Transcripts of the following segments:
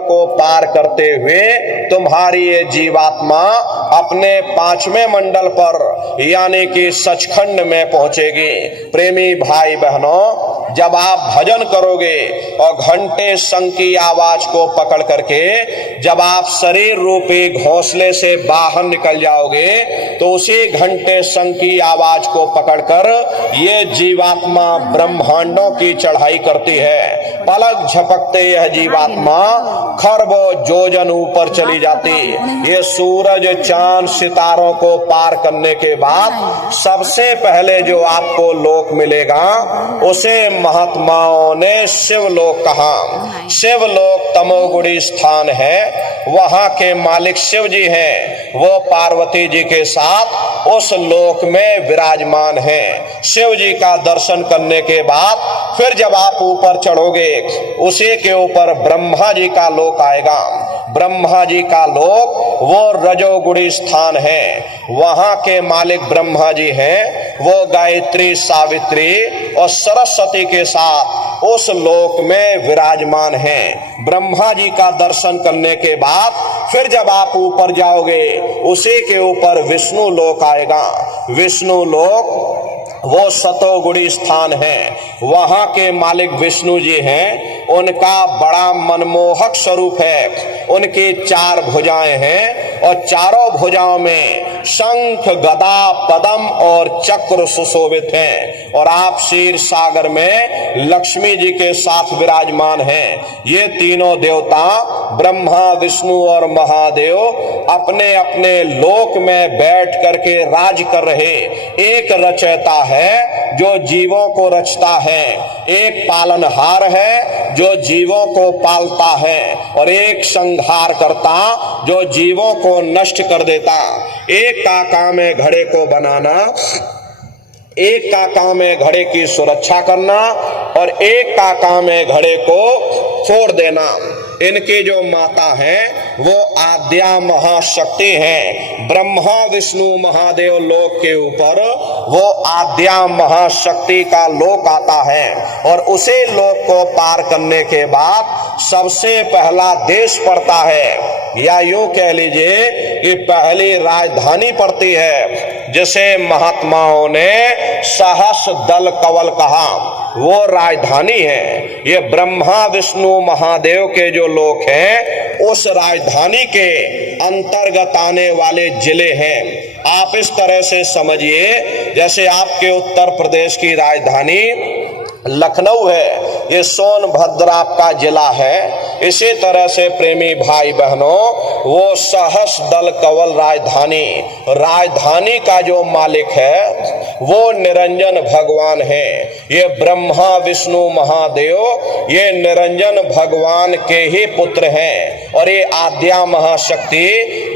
को पार करते हुए तुम्हारी ये जीवात्मा अपने पांचवें मंडल पर यानी कि सचखंड में पहुंचेगी। प्रेमी भाई बहनों, जब आप भजन करोगे और घंटे शंख की आवाज को पकड़ करके जब आप शरीर रूपी घोंसले से बाहर निकल जाओगे तो उसी घंटे शंख की आवाज को पकड़कर ये जीवात्मा ब्रह्मांडों की चढ़ाई करती है। पलक झपकते यह जीवात्मा खरबों जोजन ऊपर चली जाती। ये सूरज चांद सितारों को पार करने के बाद सबसे पहले जो आपको लोक मिलेगा उसे महात्माओं ने शिवलोक कहा। शिवलोक तमोगुणी स्थान है, वहां के मालिक शिव जी हैं। वो पार्वती जी के साथ उस लोक में विराजमान हैं। शिव जी का दर्शन करने के बाद फिर जब आप ऊपर चढ़ोगे उसी के ऊपर ब्रह्मा जी का लोक आएगा। ब्रह्मा जी का लोक वो रजोगुणी स्थान है, वहां के मालिक ब्रह्मा जी हैं। वो गायत्री सावित्री और सरस्वती के साथ उस लोक में विराजमान हैं। ब्रह्मा जी का दर्शन करने के बाद फिर जब आप ऊपर जाओगे उसी के ऊपर विष्णु लोक आएगा। विष्णु लोक वो सतोगुणी स्थान है, वहां के मालिक विष्णु जी हैं। उनका बड़ा मनमोहक स्वरूप है। उनकी 4 भुजाएं हैं और चारों भुजाओं में शंख गदा पद्म और चक्र सुशोभित हैं। और आप क्षीर सागर में लक्ष्मी जी के साथ विराजमान हैं। ये तीनों देवता ब्रह्मा विष्णु और महादेव अपने अपने लोक में बैठ करके राज कर रहे। एक रचयिता है जो जीवों को रचता है, एक पालनहार है जो जीवों को पालता है, और एक संहार करता जो जीवों को नष्ट कर देता। एक का काम है घड़े को बनाना, एक का काम है घड़े की सुरक्षा करना, और एक का काम है घड़े को फोड़ देना। इनकी जो माता है वो आद्या महाशक्ति हैं। ब्रह्मा विष्णु महादेव लोक के ऊपर वो आद्या महाशक्ति का लोक आता है। और उसे लोक को पार करने के बाद सबसे पहला देश पड़ता है, या यूं कह लीजिए कि पहली राजधानी पड़ती है, जिसे महात्माओं ने सहस दल कवल कहा। वो राजधानी है। ये ब्रह्मा विष्णु महादेव के जो लोक हैं उस राजधानी के अंतर्गत आने वाले जिले हैं। आप इस तरह से समझिए जैसे आपके उत्तर प्रदेश की राजधानी लखनऊ है, ये सोनभद्र आपका जिला है। इसी तरह से प्रेमी भाई बहनों, वो सहस दल कवल राजधानी का जो मालिक है वो निरंजन भगवान है। ये ब्रह्मा विष्णु महादेव ये निरंजन भगवान के ही पुत्र हैं। और ये आद्या महाशक्ति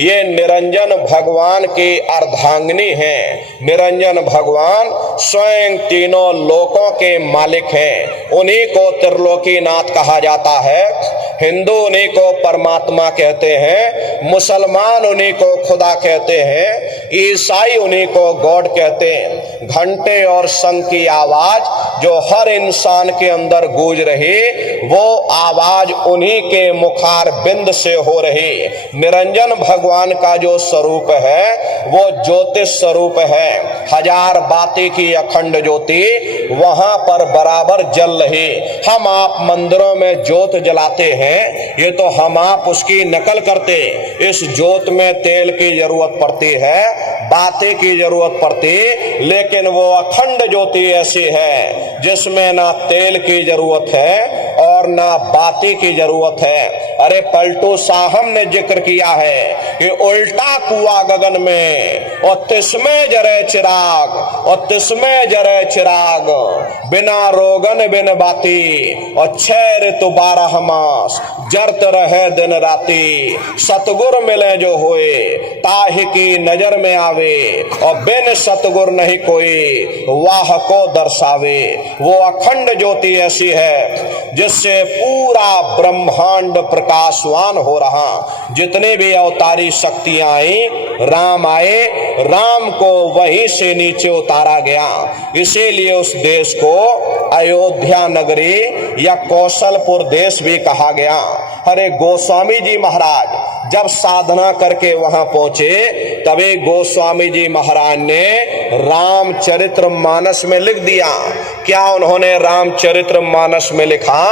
ये निरंजन भगवान की अर्धांगिनी हैं। निरंजन भगवान स्वयं तीनों लोकों के मालिक हैं। उन्हीं को त्रिलोकीनाथ कहा जाता है। हिंदू उन्हीं को परमात्मा कहते हैं, मुसलमान उन्हीं को खुदा कहते हैं, ईसाई उन्हीं को गॉड कहते हैं। घंटे और शंख की आवाज जो हर इंसान के अंदर गूंज रही, वो आवाज उन्हीं के मुखार बिंद से हो रही। निरंजन भगवान का जो स्वरूप है वो ज्योतिष स्वरूप है। हजार बाती की अखंड ज्योति वहां पर बराबर जल रही। हम आप मंदिरों में ज्योत जलाते हैं, ये तो हम आप उसकी नकल करते। इस ज्योत में तेल की जरूरत पड़ती है, बाती की जरूरत पड़ती, लेकिन वो अखंड ज्योति ऐसी है जिसमें ना तेल की जरूरत है और ना बाती की जरूरत है। अरे पलटू साहब ने जिक्र किया है कि उल्टा कुआ गगन में और तिसमें जरे चिराग, और तिसमें जरे चिराग, बिना रोगन बिन बाती, और 6 ऋतु 12 मास जरत रहे दिन राती। सतगुर मिले जो होए ताहि की नजर में आवे, और बिन सतगुर नहीं कोई वाह को दर्शावे। वो अखंड ज्योति ऐसी है जिससे पूरा ब्रह्मांड प्रकाशवान हो रहा। जितने भी अवतारी शक्तियां आई, राम आए, राम को वहीं से नीचे उतारा गया। इसीलिए उस देश को अयोध्या नगरी या कौशलपुर देश भी कहा गया। अरे गोस्वामी जी महाराज जब साधना करके वहां पहुंचे तभी गोस्वामी जी महाराज ने रामचरितमानस में लिख दिया। क्या उन्होंने रामचरितमानस में लिखा?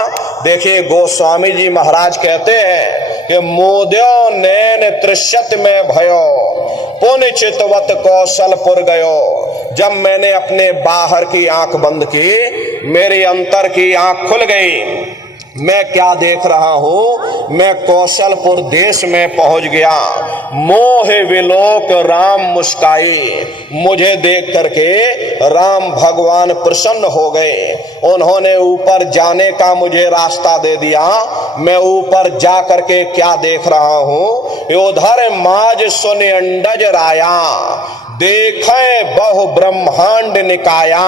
देखिए गोस्वामी जी महाराज कहते हैं कि मोद्यो नैन त्रिशत में भयो पुण्य चितवत कौशलपुर गयो। जब मैंने अपने बाहर की आंख बंद की, मेरी अंतर की आंख खुल गई। मैं क्या देख रहा हूं? मैं कौशलपुर देश में पहुंच गया। मोह विलोक राम मुस्काई। मुझे देख करके राम भगवान प्रसन्न हो गए। उन्होंने ऊपर जाने का मुझे रास्ता दे दिया। मैं ऊपर जा करके क्या देख रहा हूं? उधर माज सुन अंडज राया देखे बहु ब्रह्मांड निकाया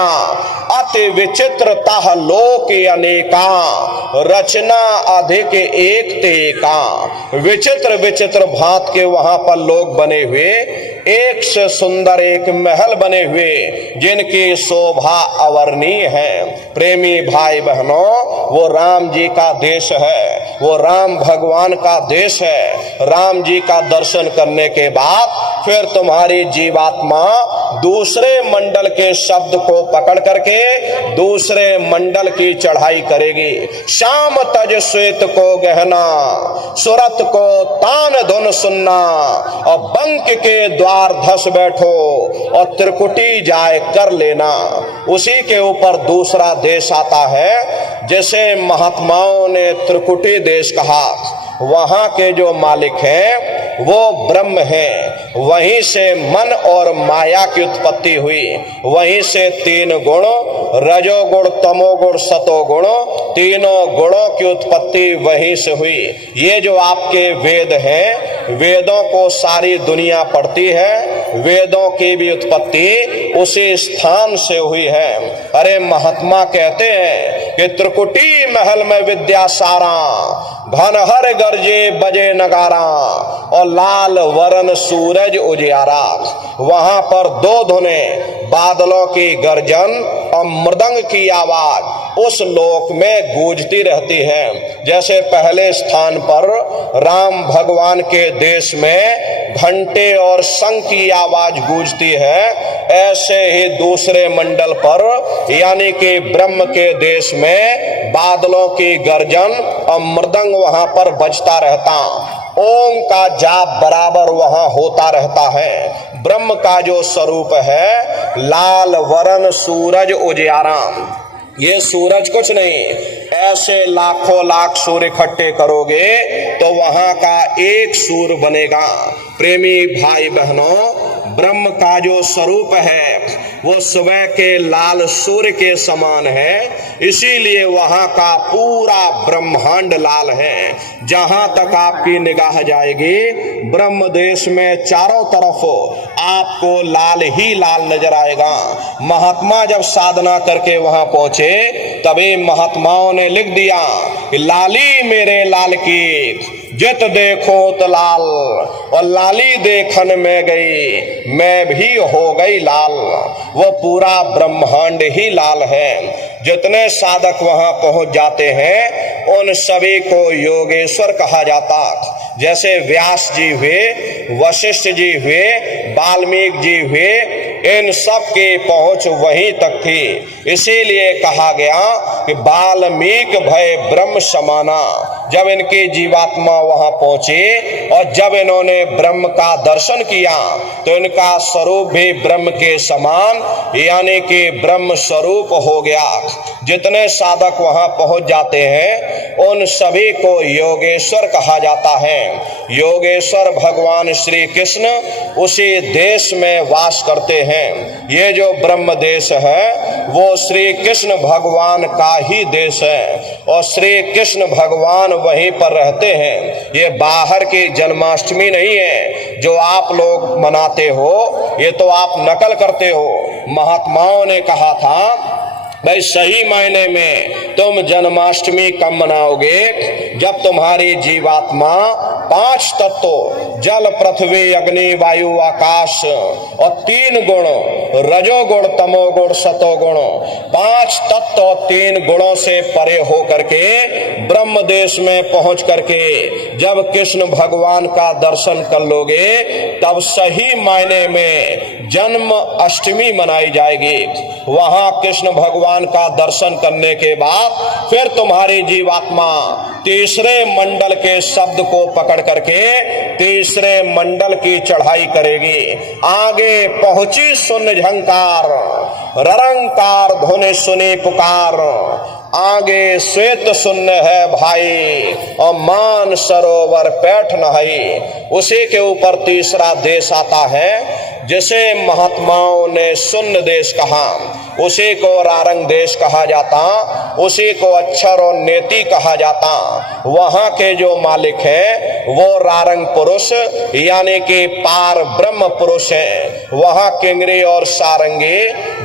अति विचित्र ताह लोक अनेका रचना अधिक एक तेका। विचित्र विचित्र भांत के वहां पर लोग बने हुए, एक से सुंदर एक महल बने हुए जिनकी शोभा अवर्णीय है। प्रेमी भाई बहनों, वो राम जी का देश है, वो राम भगवान का देश है। राम जी का दर्शन करने के बाद फिर तुम्हारी जीवात्मा दूसरे मंडल के शब्द को पकड़ करके दूसरे मंडल की चढ़ाई करेगी। शाम तज श्वेत को गहना सुरत को तान धुन सुनना और बंक के द्वार धस बैठो और त्रिकुटी जाए कर लेना। उसी के ऊपर दूसरा देश आता है जैसे महात्माओं ने त्रिकुटी देश कहा। वहां के जो मालिक हैं वो ब्रह्म है। वहीं से मन और माया की उत्पत्ति हुई। वहीं से तीन गुण रजोगुण तमोगुण सतोगुण तीनों गुणों की उत्पत्ति वहीं से हुई। ये जो आपके वेद हैं, वेदों को सारी दुनिया पढ़ती है। वेदों की भी उत्पत्ति उसी स्थान से हुई है। अरे महात्मा कहते हैं कि त्रिकुटी महल में विद्या सारा घनहर गरजे बजे नगारा और लाल वरण सूरज उजियारा। वहां पर दो धुने बादलों की गर्जन और मृदंग की आवाज उस लोक में गूंजती रहती है। जैसे पहले स्थान पर राम भगवान के देश में घंटे और शंख की आवाज गूंजती है, ऐसे ही दूसरे मंडल पर यानी कि ब्रह्म के देश में बादलों की गर्जन और मृदंग वहां पर बजता रहता। ओम का जाप बराबर वहां होता रहता है। ब्रह्म का जो स्वरूप है लाल वरण सूरज उजियारा। ये सूरज कुछ नहीं, ऐसे लाखों लाख सूर्य इकट्ठे करोगे तो वहां का एक सूर्य बनेगा। प्रेमी भाई बहनों, ब्रह्म का जो स्वरूप है वो सुबह के लाल सूर्य के समान है, इसीलिए वहां का पूरा ब्रह्मांड लाल है। जहां तक आपकी निगाह जाएगी ब्रह्म देश में चारों तरफ आपको लाल ही लाल नजर आएगा। महात्मा जब साधना करके वहां पहुंचे तभी महात्माओं ने लिख दिया कि लाली मेरे लाल की जित देखो तो लाल और लाली देखन में गई मैं भी हो गई लाल। वो पूरा ब्रह्मांड ही लाल है। जितने साधक वहां पहुंच जाते हैं उन सभी को योगेश्वर कहा जाता। जैसे व्यास जी हुए, वशिष्ठ जी हुए, वाल्मीकि जी हुए, इन सब की पहुंच वहीं तक थी। इसीलिए कहा गया कि वाल्मीकि भय ब्रह्म समाना। जब इनकी जीवात्मा वहां पहुंची और जब इन्होंने ब्रह्म का दर्शन किया तो इनका स्वरूप भी ब्रह्म के समान यानी कि ब्रह्म स्वरूप हो गया। जितने साधक वहां पहुंच जाते हैं उन सभी को योगेश्वर कहा जाता है। योगेश्वर भगवान श्री कृष्ण उसी देश में वास करते हैं। ये जो ब्रह्म देश है वो श्री कृष्ण भगवान का ही देश है और श्री कृष्ण भगवान वहीं पर रहते हैं। ये बाहर की जन्माष्टमी नहीं है जो आप लोग मनाते हो, ये तो आप नकल करते हो। महात्माओं ने कहा था भाई सही मायने में तुम जन्माष्टमी कब मनाओगे? जब तुम्हारी जीवात्मा 5 तत्व जल पृथ्वी अग्नि वायु आकाश और 3 गुण रजोगुण तमोगुण सतोगुण, 5 तत्व और 3 गुणों से परे हो करके ब्रह्म देश में पहुंच करके जब कृष्ण भगवान का दर्शन कर लोगे तब सही मायने में जन्म अष्टमी मनाई जाएगी। वहां कृष्ण भगवान का दर्शन करने के बाद फिर तुम्हारी जीवात्मा तीसरे मंडल के शब्द को पकड़ करके तीसरे मंडल की चढ़ाई करेगी। आगे पहुंची सुन झंकार, ररंकार धुनि सुनी पुकार, आगे श्वेत शून्य है भाई और मान सरोवर पैठ नहाई। उसी के ऊपर तीसरा देश आता है जिसे महात्माओं ने शून्य देश कहा, उसी को रारंग देश कहा जाता, उसी को अक्षर और नेति कहा जाता। वहां के जो मालिक हैं वो रारंग पुरुष यानी कि पार ब्रह्म पुरुष हैं। वहां किंगरी और सारंगी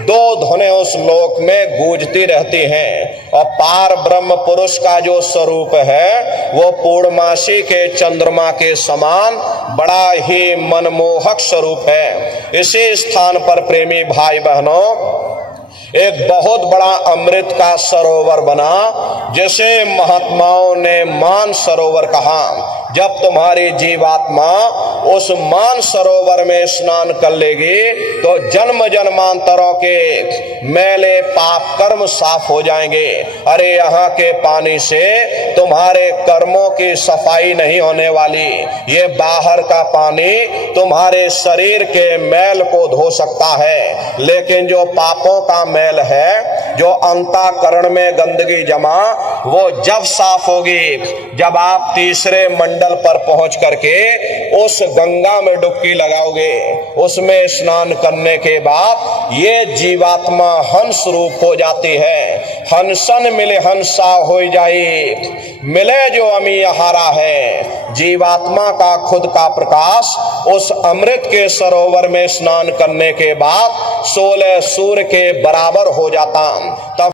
2 धुनें उस लोक में गूंजती रहती हैं और पार ब्रह्म पुरुष का जो स्वरूप है वो पूर्णमासी के चंद्रमा के समान बड़ा ही मनमोहक स्वरूप है। इसी स्थान पर प्रेमी भाई बहनों एक बहुत बड़ा अमृत का सरोवर बना जिसे महात्माओं ने मान सरोवर कहा। जब तुम्हारी जीवात्मा उस मान सरोवर में स्नान कर लेगी तो जन्म जन्मांतरों के मैले पाप कर्म साफ हो जाएंगे। अरे यहाँ के पानी से तुम्हारे कर्मों की सफाई नहीं होने वाली, ये बाहर का पानी तुम्हारे शरीर के मैल को धो सकता है, लेकिन जो पापों का मैल है, जो अंतःकरण में गंदगी जमा, वो जब साफ होगी जब आप तीसरे मंडल पर पहुंच करके उस गंगा में डुबकी लगाओगे। उसमें स्नान करने के बाद ये जीवात्मा हंस रूप हो जाती है। हंसन मिले हंसा हो जाए, मिले जो अमी हारा है। जीवात्मा का खुद का प्रकाश उस अमृत के सरोवर में स्नान करने के बाद 16 सूर्य के बराबर हो जाता। तब